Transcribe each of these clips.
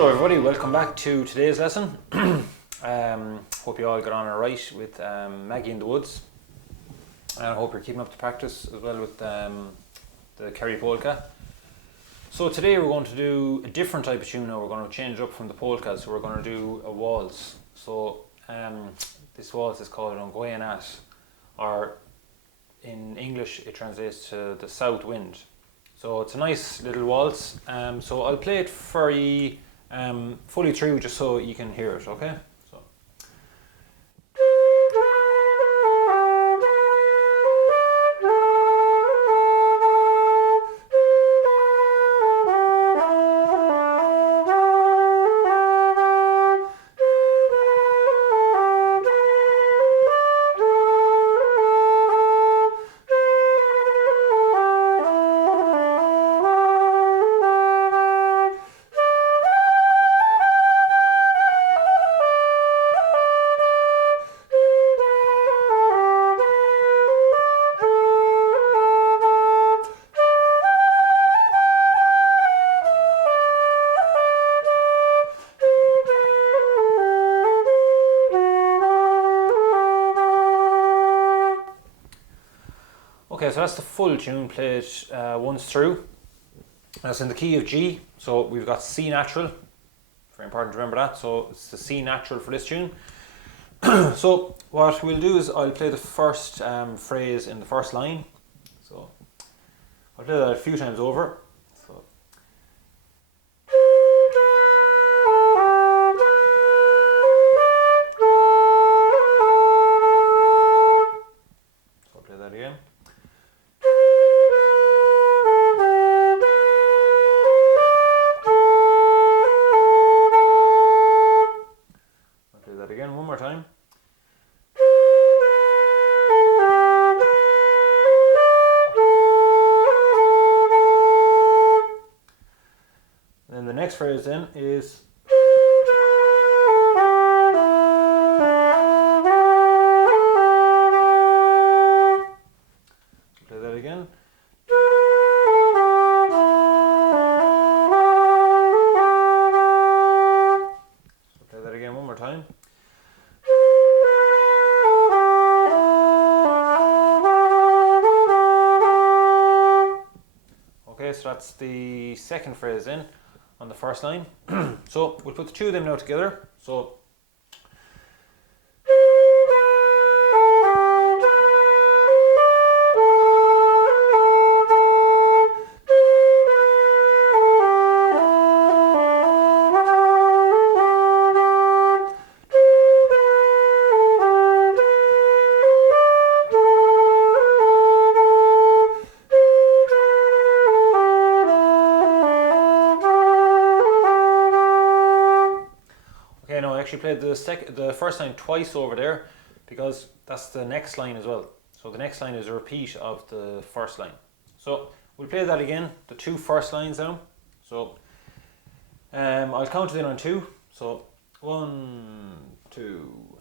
Hello everybody, welcome back to today's lesson. Hope you all got on alright with Maggie in the Woods. And I hope you're keeping up to practice as well with the Kerry polka. So today we're going to do a different type of tune now. We're going to change it up from the polka, so we're going to do a waltz. So this waltz is called Gaoth Aneas, or in English it translates to the south wind. So it's a nice little waltz. So I'll play it for you fully through just so you can hear it, okay? So. Okay, so that's the full tune played once through. That's in the key of G, so we've got C natural. Very important to remember that. So it's the C natural for this tune. So what we'll do is I'll play the first phrase in the first line. So I'll play that a few times over. So. So I'll play that again. Again, one more time. And then the next phrase then is play that again. So play that again one more time. So that's the second phrase in on the first line. So we'll put the two of them now together. So actually played the first line twice over there because that's the next line as well. So the next line is a repeat of the first line. So we'll play that again, the two first lines now. So I'll count it in on two. So 1, 2.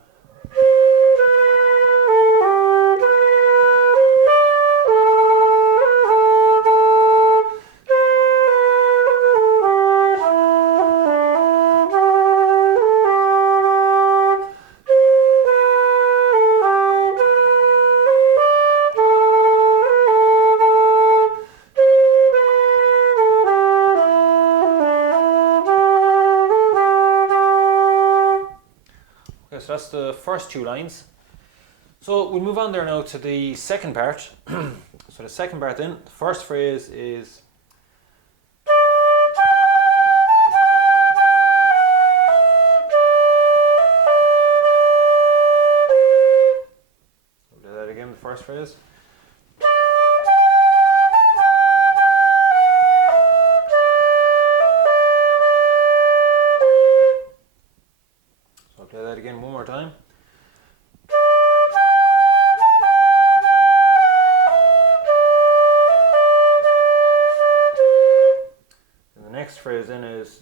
So that's the first two lines. So we'll move on there now to the second part. So the second part then, the first phrase is I'll do that again, the first phrase. Play that again one more time. And the next phrase then is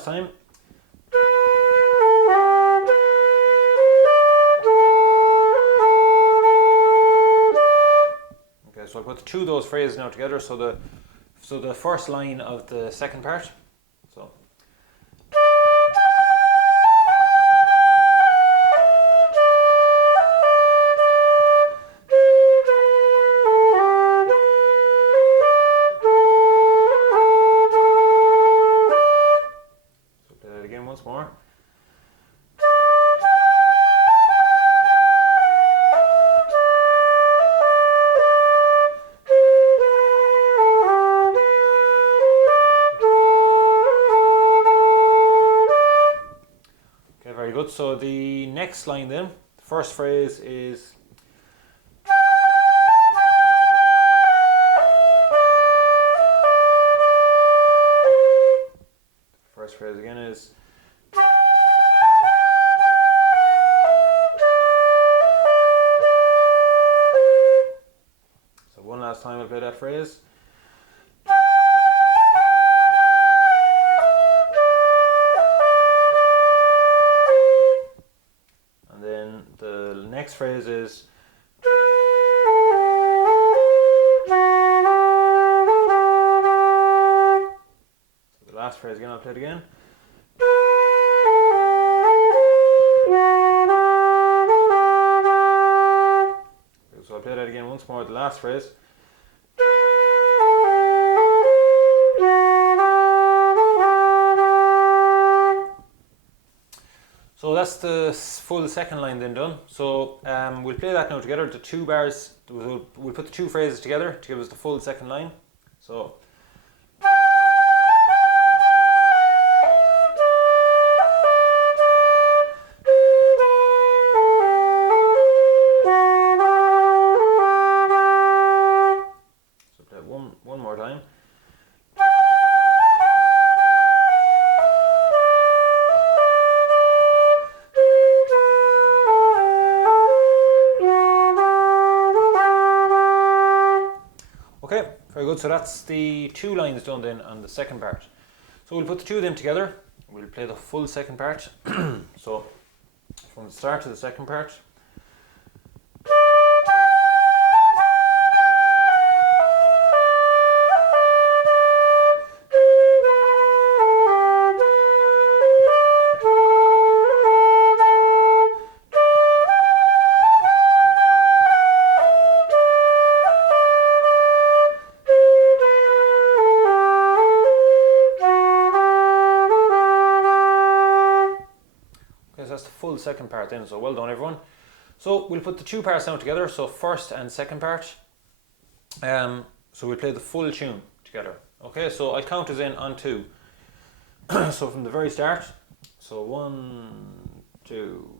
last time. Okay, so I'll put the two of those phrases now together. So the first line of the second part. So. Once more. Okay, very good. So the next line then, the first phrase is first phrase again is one last time I'll play that phrase. And then the next phrase is so the last phrase again, I'll play it again. So I'll play that again once more, the last phrase. So that's the full second line then done. So we'll play that now together, the two bars, we'll put the two phrases together to give us the full second line. So play it one more time. Okay, very good. So that's the two lines done then on the second part. So we'll put the two of them together. We'll play the full second part. So from the start to the second part. That's the full second part then, so well done everyone. So we'll put the two parts now together, so first and second part. So we'll play the full tune together. Okay, so I'll count us in on two. So from the very start, so 1, 2.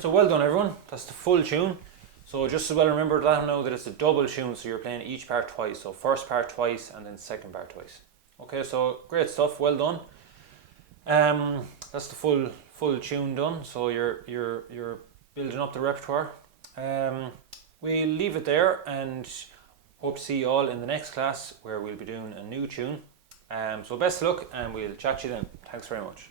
So well done everyone, that's the full tune. So just as well remember that now that it's a double tune, so you're playing each part twice. So first part twice and then second part twice. Okay, so great stuff, well done. That's the full tune done. So you're building up the repertoire. We'll leave it there and hope to see you all in the next class where we'll be doing a new tune. So best of luck and we'll chat to you then. Thanks very much.